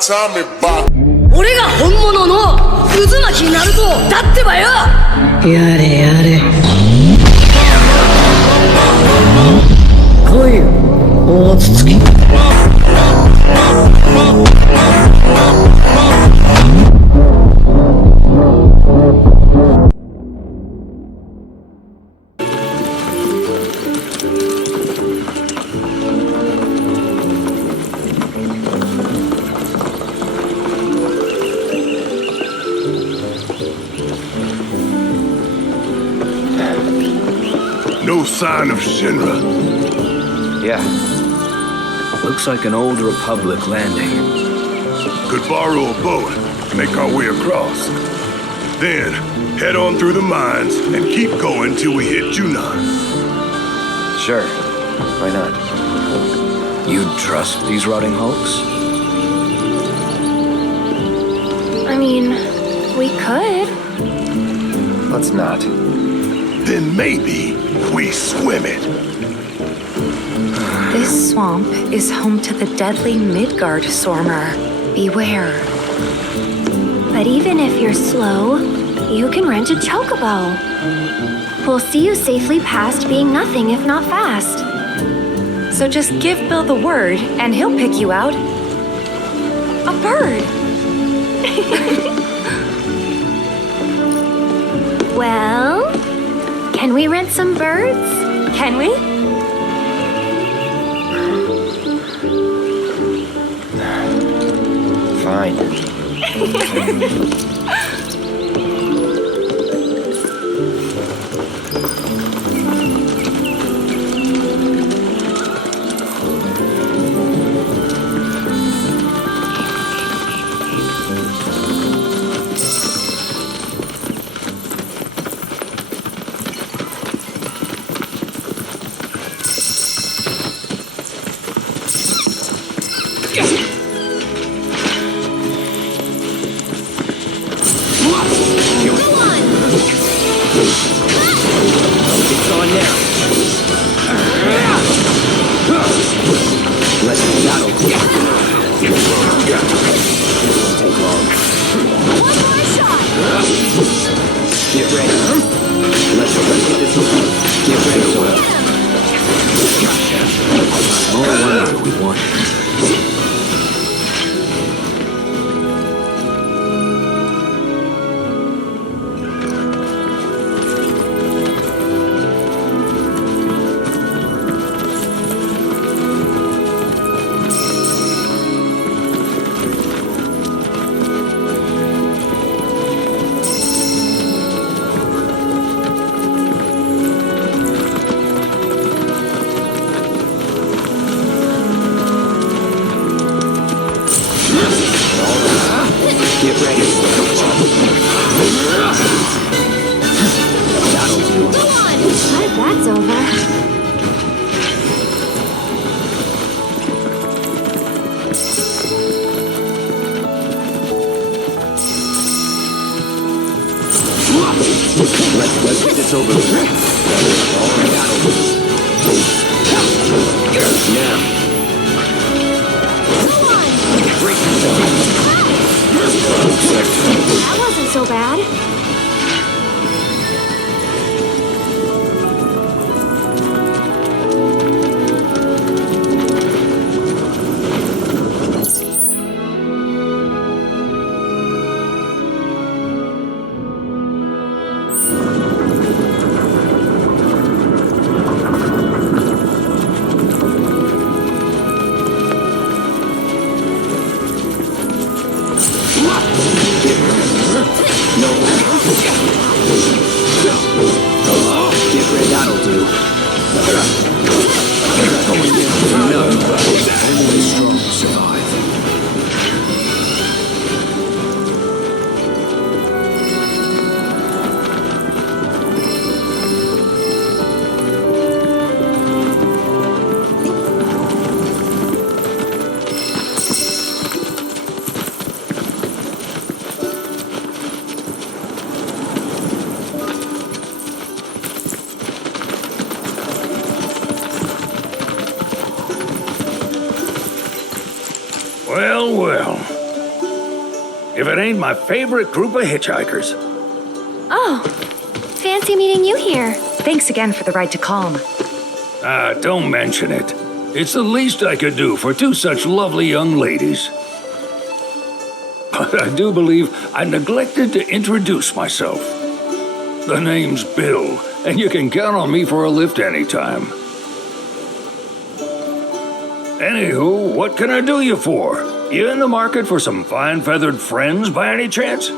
time it by. 俺が本物の渦巻きになるとだってばよ。やれやれ。来いよ、大筒木。No sign of Shinra. Yeah. Looks like an old Republic landing. Could borrow a boat, make our way across. Then, head on through the mines and keep going till we hit Junon. Sure. Why not? You trust these rotting hulks? I mean, we could. Let's not. Then maybe we swim it. This swamp is home to the deadly Midgard Stormer. Beware. But even if you're slow, you can rent a Chocobo. We'll see you safely past being nothing if not fast. So just give Bill the word and he'll pick you out. A bird. Well, can we rent some birds? Can we? Fine. That's over. Let's get this over with. All right, now. That wasn't so bad. if it ain't my favorite group of hitchhikers. Oh, fancy meeting you here. Thanks again for the ride to Calm. Don't mention it. It's the least I could do for two such lovely young ladies. But I do believe I neglected to introduce myself. The name's Bill, and you can count on me for a lift anytime. Anywho, what can I do you for? You in the market for some fine-feathered friends by any chance?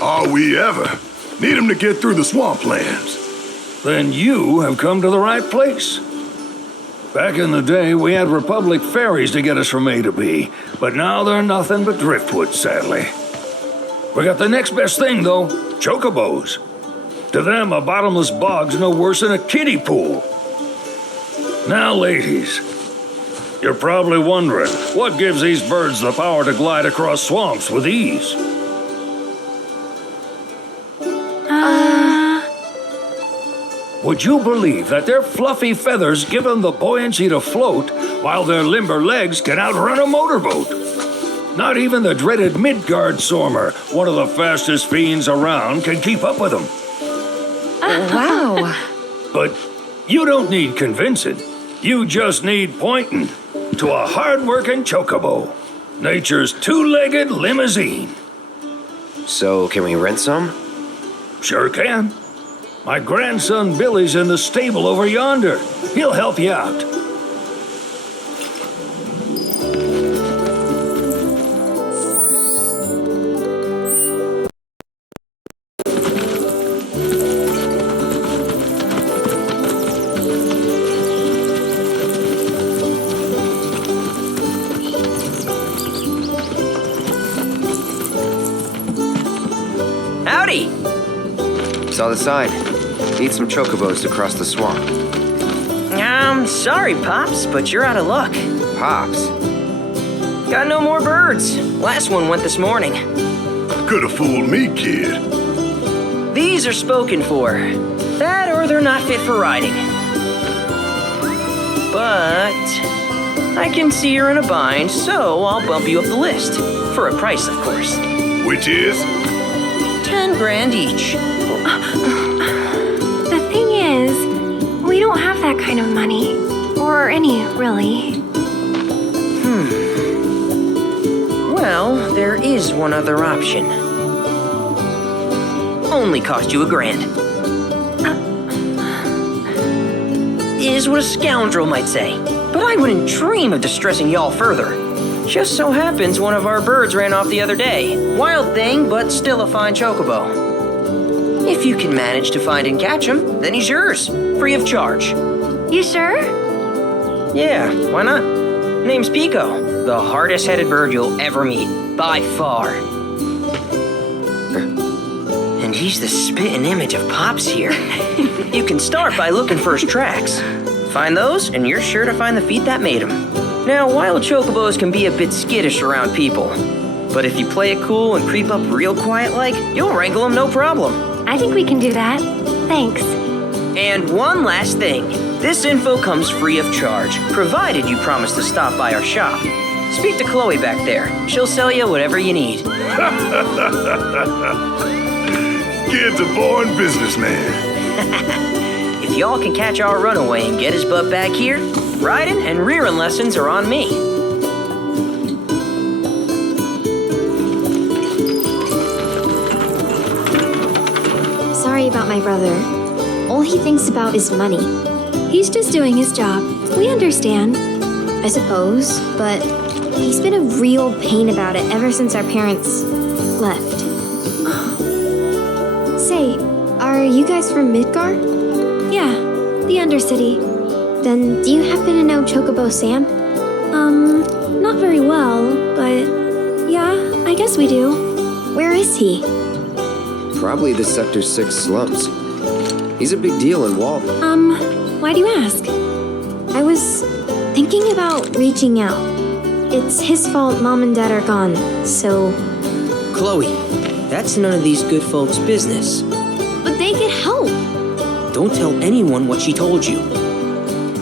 Are we ever? Need 'em to get through the swamplands. Then you have come to the right place. Back in the day, we had Republic ferries to get us from A to B, but now they're nothing but driftwood, sadly. We got the next best thing, though, Chocobos. To them, a bottomless bog's no worse than a kiddie pool. Now, ladies, you're probably wondering, what gives these birds the power to glide across swamps with ease? Would you believe that their fluffy feathers give them the buoyancy to float, while their limber legs can outrun a motorboat? Not even the dreaded Midgard Sormer, one of the fastest fiends around, can keep up with them. Wow. But you don't need convincing. You just need pointing to a hard-working Chocobo, nature's two-legged limousine. So, can we rent some? Sure can. My grandson Billy's in the stable over yonder. He'll help you out. Howdy! Saw the sign. Need some chocobos to cross the swamp. I'm sorry, Pops, but you're out of luck. Pops. Got no more birds. Last one went this morning. Could have fooled me, kid. These are spoken for. That or they're not fit for riding. But I can see you're in a bind, so I'll bump you up the list. For a price, of course. Which is? 10 grand each. The thing is, we don't have that kind of money. Or any, really. Well, there is one other option. Only cost you $1,000. Is what a scoundrel might say. But I wouldn't dream of distressing y'all further. Just so happens one of our birds ran off the other day. Wild thing, but still a fine chocobo. If you can manage to find and catch him, then he's yours, free of charge. You sure? Yeah, why not? Name's Pico, the hardest-headed bird you'll ever meet, by far. And he's the spitting image of Pops here. You can start by looking for his tracks. Find those, and you're sure to find the feet that made him. Now, wild chocobos can be a bit skittish around people. But if you play it cool and creep up real quiet-like, you'll wrangle them no problem. I think we can do that. Thanks. And one last thing. This info comes free of charge, provided you promise to stop by our shop. Speak to Chloe back there. She'll sell you whatever you need. Kid's a born businessman. If y'all can catch our runaway and get his butt back here, riding and rearing lessons are on me. Sorry about my brother. All he thinks about is money. He's just doing his job. We understand. I suppose, but he's been a real pain about it ever since our parents left. Say, are you guys from Midgar? Yeah, the Undercity. Then do you happen to know Chocobo Sam? Not very well, but yeah, I guess we do. Where is he? Probably the Sector 6 slums. He's a big deal in Walden. Why do you ask? I was thinking about reaching out. It's his fault Mom and Dad are gone, so... Chloe, that's none of these good folks' business. But they could help. Don't tell anyone what she told you.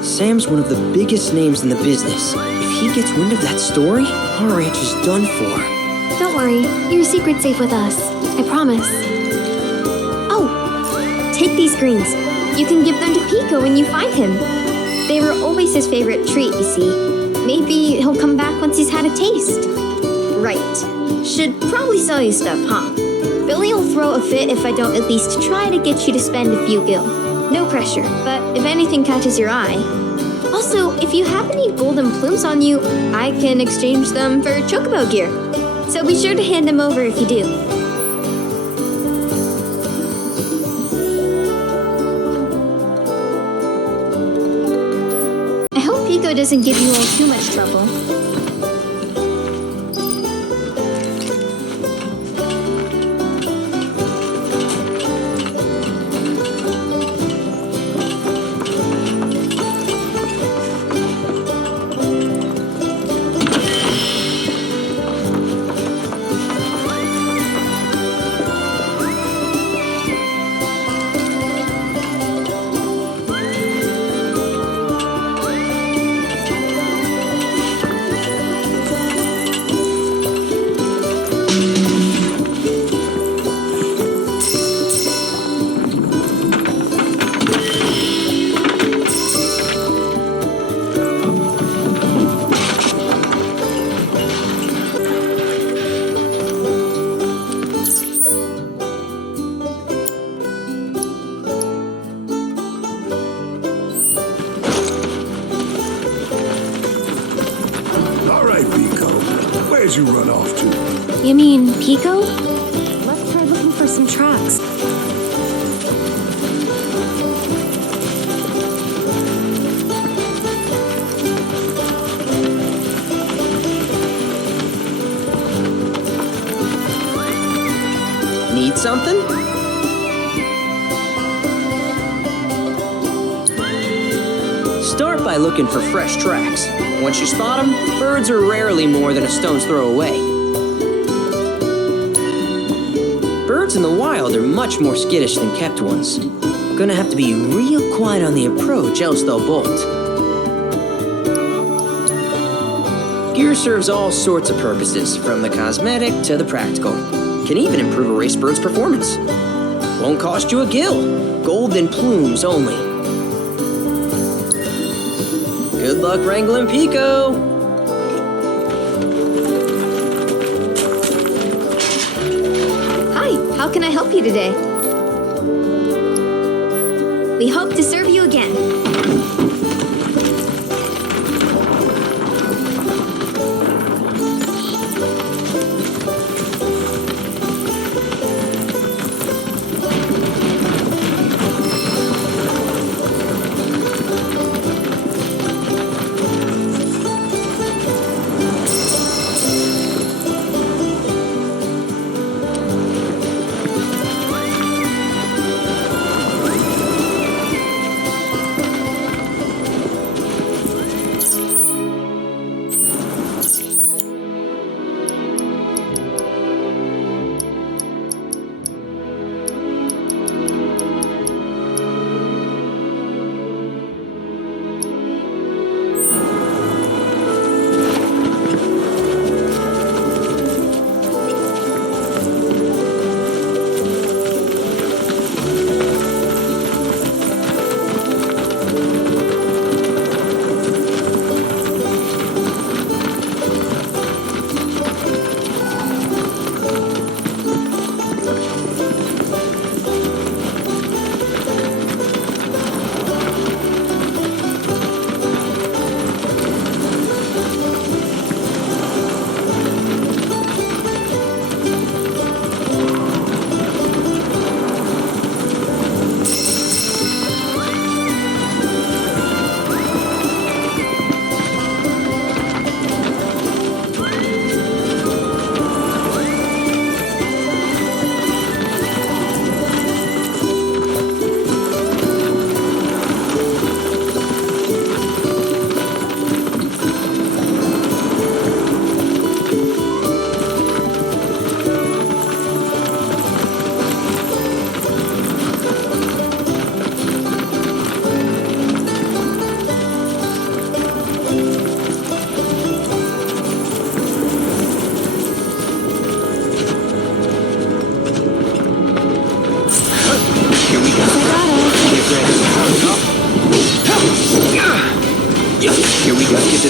Sam's one of the biggest names in the business. If he gets wind of that story, our ranch is done for. Don't worry. Your secret's safe with us. I promise. Oh, take these greens. You can give them to Pico when you find him. They were always his favorite treat, you see. Maybe he'll come back once he's had a taste. Right. Should probably sell you stuff, huh? Billy will throw a fit if I don't at least try to get you to spend a few gil. No pressure, but if anything catches your eye. Also, if you have any golden plumes on you, I can exchange them for Chocobo gear. So be sure to hand them over if you do. I hope Pico doesn't give you all too much trouble. Where'd you run off to? You mean Pico? Let's try looking for some tracks. Need something? Start by looking for fresh tracks. Once you spot them, birds are rarely more than a stone's throw away. Birds in the wild are much more skittish than kept ones. Gonna have to be real quiet on the approach, else they'll bolt. Gear serves all sorts of purposes, from the cosmetic to the practical. Can even improve a race bird's performance. Won't cost you a gil. Golden plumes only. Good luck wrangling Pico. Hi, how can I help you today? We hope to serve you again.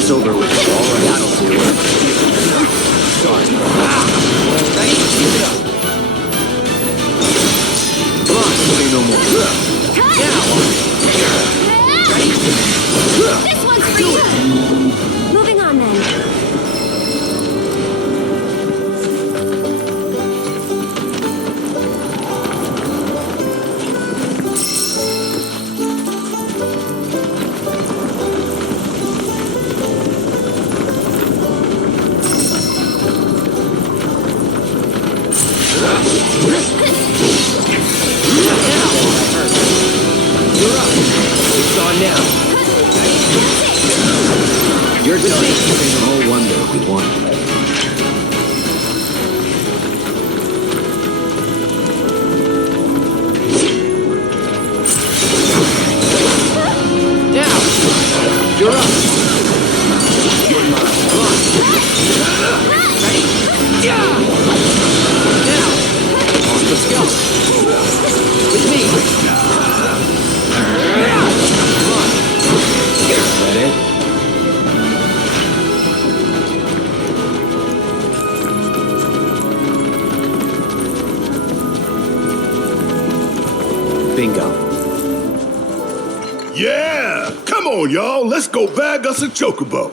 this over with. All right, that'll do it. Sorry. Keep it up. Come on, say no more. This one's for you! Moving on then. You're up. It's on now. You're done. No wonder we won. Down. You're up. You're mine. Come on. Ready? Yeah. Now. Let's go. With me. Come on. Is that it? Bingo. Yeah! Come on, y'all. Let's go bag us a Chocobo.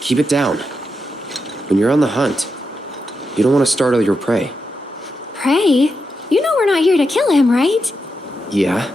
Keep it down. When you're on the hunt, you don't want to startle your prey. Prey? You know we're not here to kill him, right? Yeah?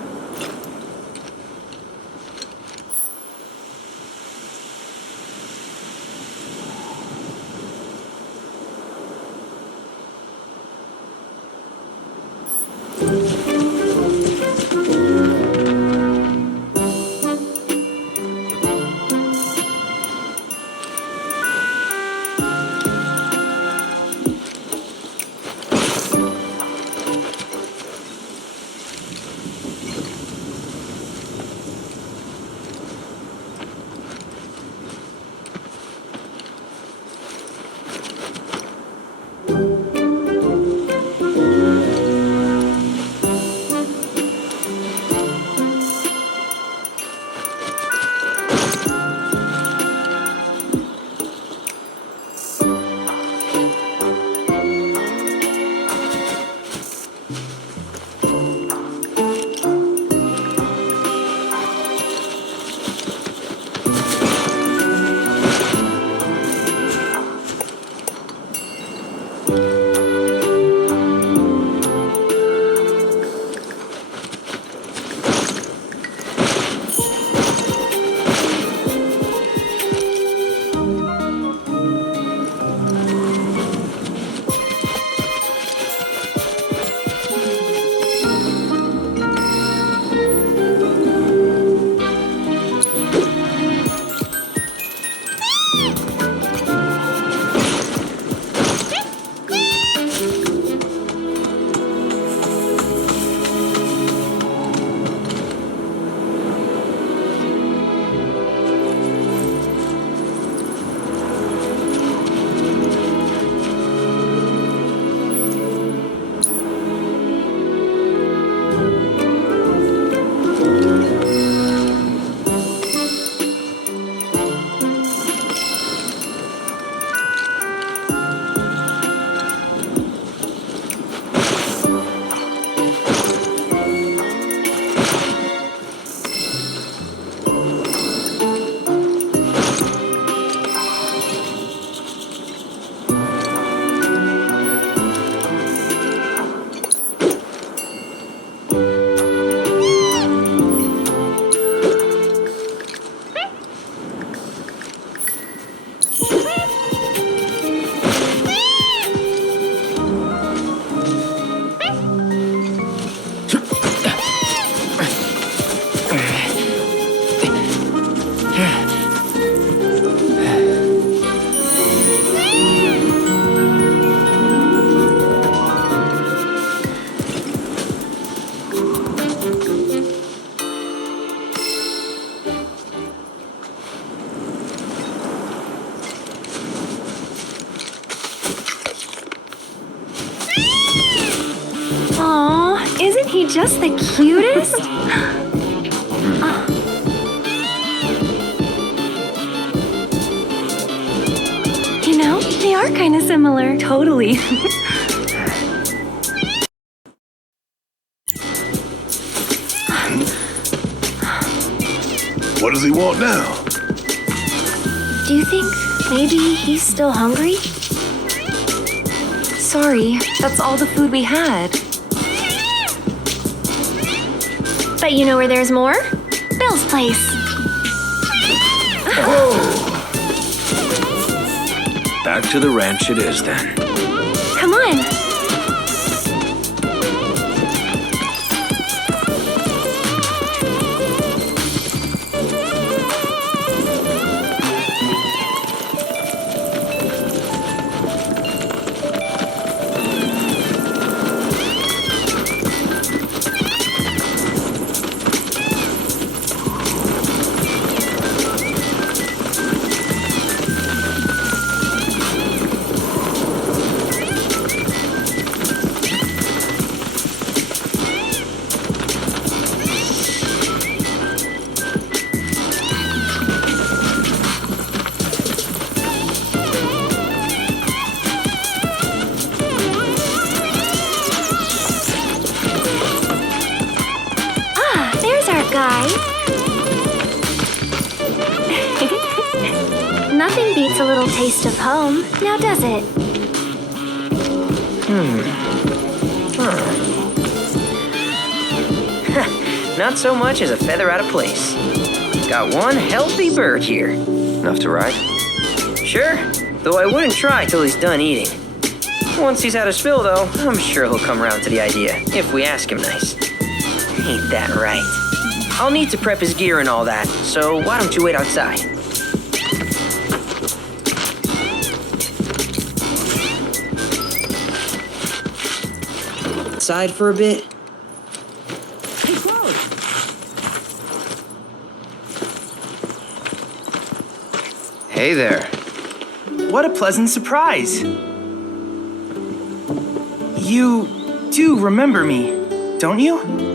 Aw, isn't he just the cutest? are kind of similar. Totally. What does he want now? Do you think maybe he's still hungry? Sorry, that's all the food we had. But you know where there's more? Bill's place. Back to the ranch it is then. Come on. Guy. Nothing beats a little taste of home, now does it? Not so much as a feather out of place. Got one healthy bird here. Enough to ride? Sure, though I wouldn't try till he's done eating. Once he's had his fill, though, I'm sure he'll come around to the idea, if we ask him nice. Ain't that right? I'll need to prep his gear and all that, so why don't you wait outside? Outside for a bit? Hey, Cloud! Hey there. What a pleasant surprise! You do remember me, don't you?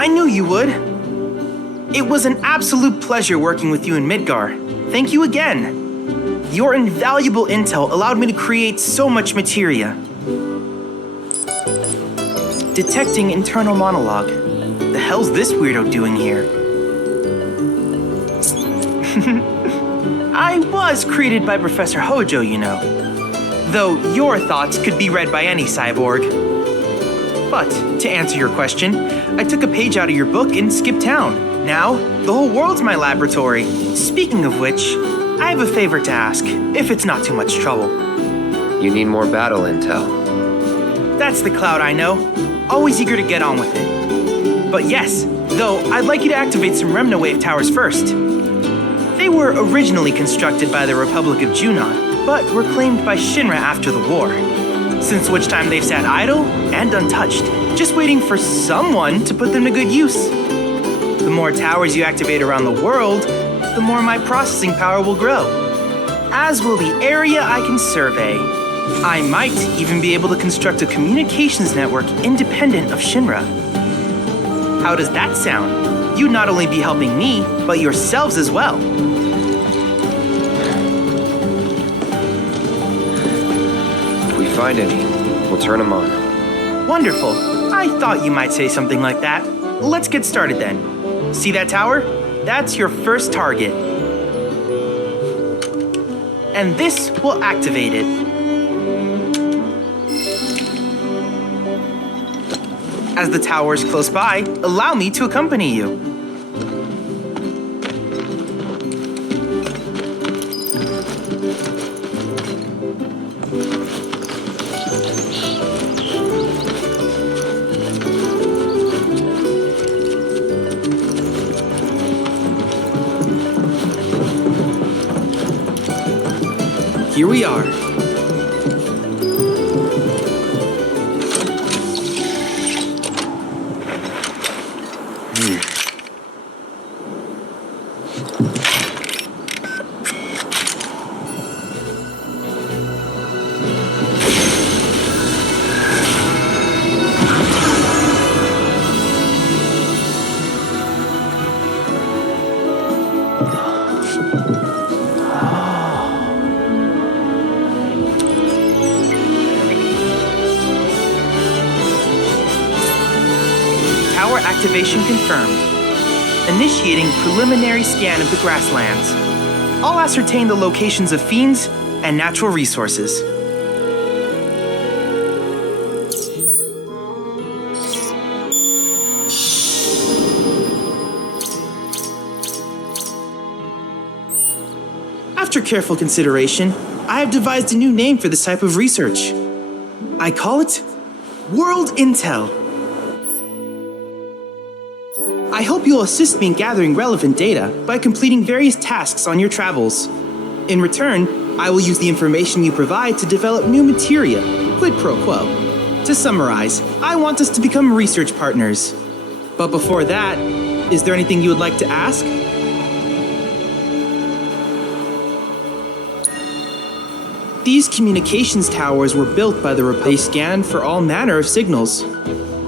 I knew you would. It was an absolute pleasure working with you in Midgar. Thank you again. Your invaluable intel allowed me to create so much materia. Detecting internal monologue. The hell's this weirdo doing here? I was created by Professor Hojo, you know. Though your thoughts could be read by any cyborg. But, to answer your question, I took a page out of your book and skipped town. Now, the whole world's my laboratory. Speaking of which, I have a favor to ask, if it's not too much trouble. You need more battle intel. That's the Cloud I know. Always eager to get on with it. But yes, though, I'd like you to activate some Remna Wave towers first. They were originally constructed by the Republic of Junon, but were claimed by Shinra after the war. Since which time they've sat idle and untouched, just waiting for someone to put them to good use. The more towers you activate around the world, the more my processing power will grow. As will the area I can survey. I might even be able to construct a communications network independent of Shinra. How does that sound? You'd not only be helping me, but yourselves as well. Find any, we'll turn them on. Wonderful. I thought you might say something like that. Let's get started then. See that tower? That's your first target. And this will activate it. As the tower is close by, allow me to accompany you. Here we are. Activation confirmed. Initiating preliminary scan of the grasslands. I'll ascertain the locations of fiends and natural resources. After careful consideration, I have devised a new name for this type of research. I call it World Intel. I hope you'll assist me in gathering relevant data by completing various tasks on your travels. In return, I will use the information you provide to develop new materia, quid pro quo. To summarize, I want us to become research partners. But before that, is there anything you would like to ask? These communications towers were built by the Rebirth. They scan for all manner of signals,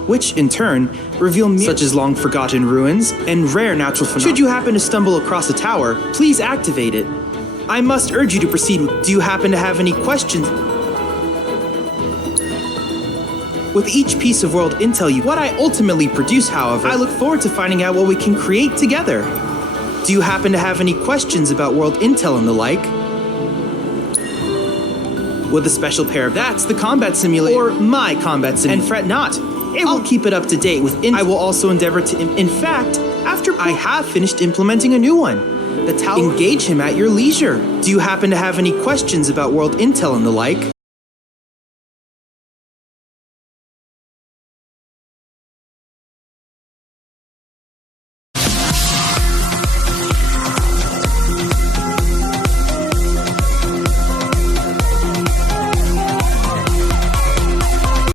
which in turn reveal such as long-forgotten ruins and rare natural phenomena. Should you happen to stumble across a tower, please activate it. I must urge you to proceed. Do you happen to have any questions? With each piece of world intel what I ultimately produce, however, I look forward to finding out what we can create together. Do you happen to have any questions about world intel and the like? With a special pair of that's the combat simulator, or my combat simulator. And fret not, I'll keep it up to date with I will also endeavor to, in fact, after I have finished implementing a new one. The tower, engage him at your leisure. Do you happen to have any questions about world intel and the like?